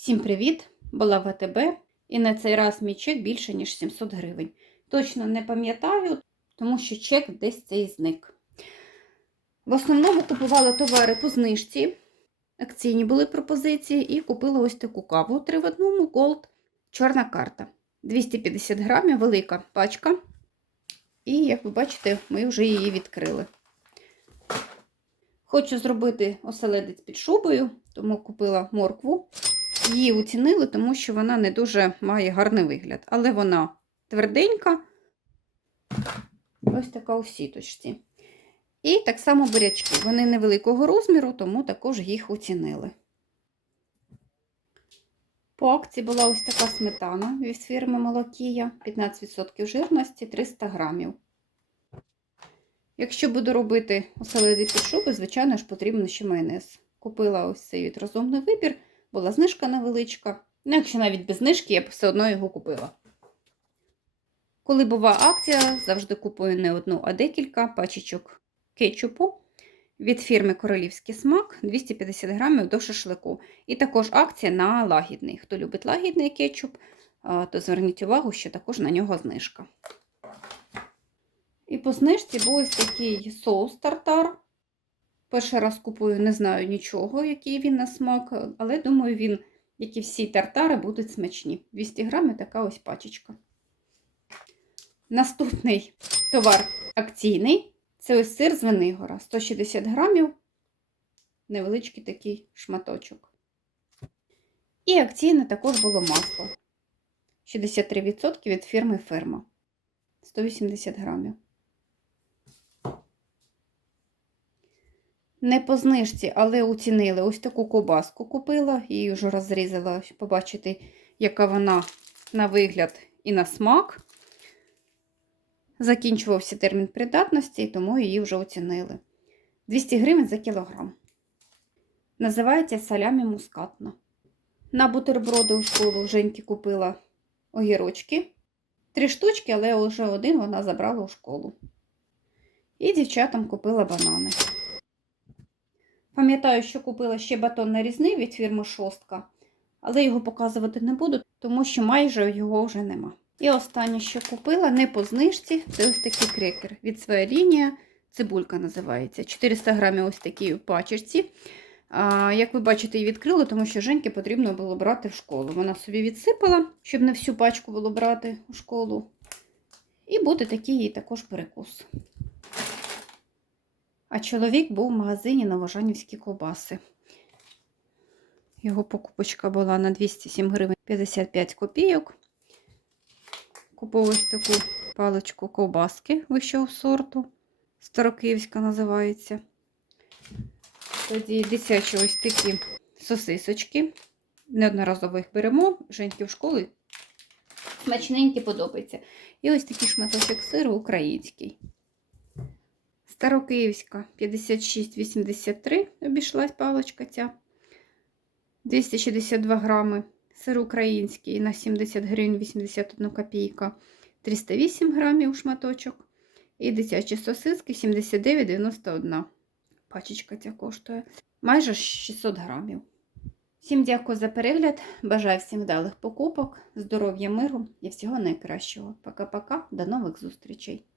Всім привіт! Була в АТБ і на цей раз мій чек більше, ніж 700 гривень. Точно не пам'ятаю, тому що чек десь цей зник. В основному купувала товари по знижці, акційні були пропозиції, і купила ось таку каву 3 в одному Gold, чорна карта. 250 грамів, велика пачка. І, як ви бачите, ми вже її відкрили. Хочу зробити оселедець під шубою, тому купила моркву. Її оцінили, тому що вона не дуже має гарний вигляд. Але вона тверденька, ось така у сіточці. І так само бурячки. Вони невеликого розміру, тому також їх оцінили. По акції була ось така сметана від фірми Молокія, 15% жирності, 300 грамів. Якщо буду робити оселеди під шуби, звичайно ж потрібно ще майонез. Купила ось цей від розумний вибір, була знижка невеличка. Ну, якщо навіть без знижки, я б все одно його купила. Коли бува акція, завжди купую не одну, а декілька пачечок кетчупу від фірми Королівський смак 250 грамів до шашлику. І також акція на лагідний. Хто любить лагідний кетчуп, то зверніть увагу, що також на нього знижка. І по знижці був ось такий соус тартар. Перший раз купую, не знаю нічого, який він на смак, але думаю, він, як і всі тартари, будуть смачні. 200 грамів така ось пачечка. Наступний товар акційний це ось сир з Венигора. 160 грамів, невеличкий такий шматочок. І акційне також було масло. 63% від фірми Ферма. 180 грамів. Не по знижці, але оцінили. Ось таку ковбаску купила, її вже розрізала, щоб побачити, яка вона на вигляд і на смак. Закінчувався термін придатності, тому її вже оцінили. 200 гривень за кілограм. Називається салямі мускатна. На бутерброди у школу Женьки купила огірочки. Три штучки, але вже один вона забрала у школу. І дівчатам купила банани. Пам'ятаю, що купила ще батон нарізний від фірми Шостка, але його показувати не буду, тому що майже його вже нема. І останнє, що купила, не по знижці, це ось такий крекер від своя лінія. Цибулька називається. 400 грамів ось такій пачечці. А, Як ви бачите, її відкрила, тому що Женьки потрібно було брати в школу. Вона собі відсипала, щоб не всю пачку було брати у школу. І буде такий її також перекус. А чоловік був в магазині на Вожанівські ковбаси. Його покупочка була на 207 гривень 55 копійок. Купив ось таку паличку ковбаски вищого сорту. Старокиївська називається. Тоді дитячі ось такі сосисочки. Неодноразово їх беремо, женьки в школі. Смачненькі подобається. І ось такий шматочок сиру український. Старокиївська 56,83 обійшлась паличка ця. 262 грами. Сир український на 70 гривень 81 копійка. 308 грамів шматочок. І дитячі сосиски 79,91. Пачечка ця коштує. Майже 600 грамів. Всім дякую за перегляд. Бажаю всім вдалих покупок, здоров'я, миру і всього найкращого. Пока-пока, до нових зустрічей!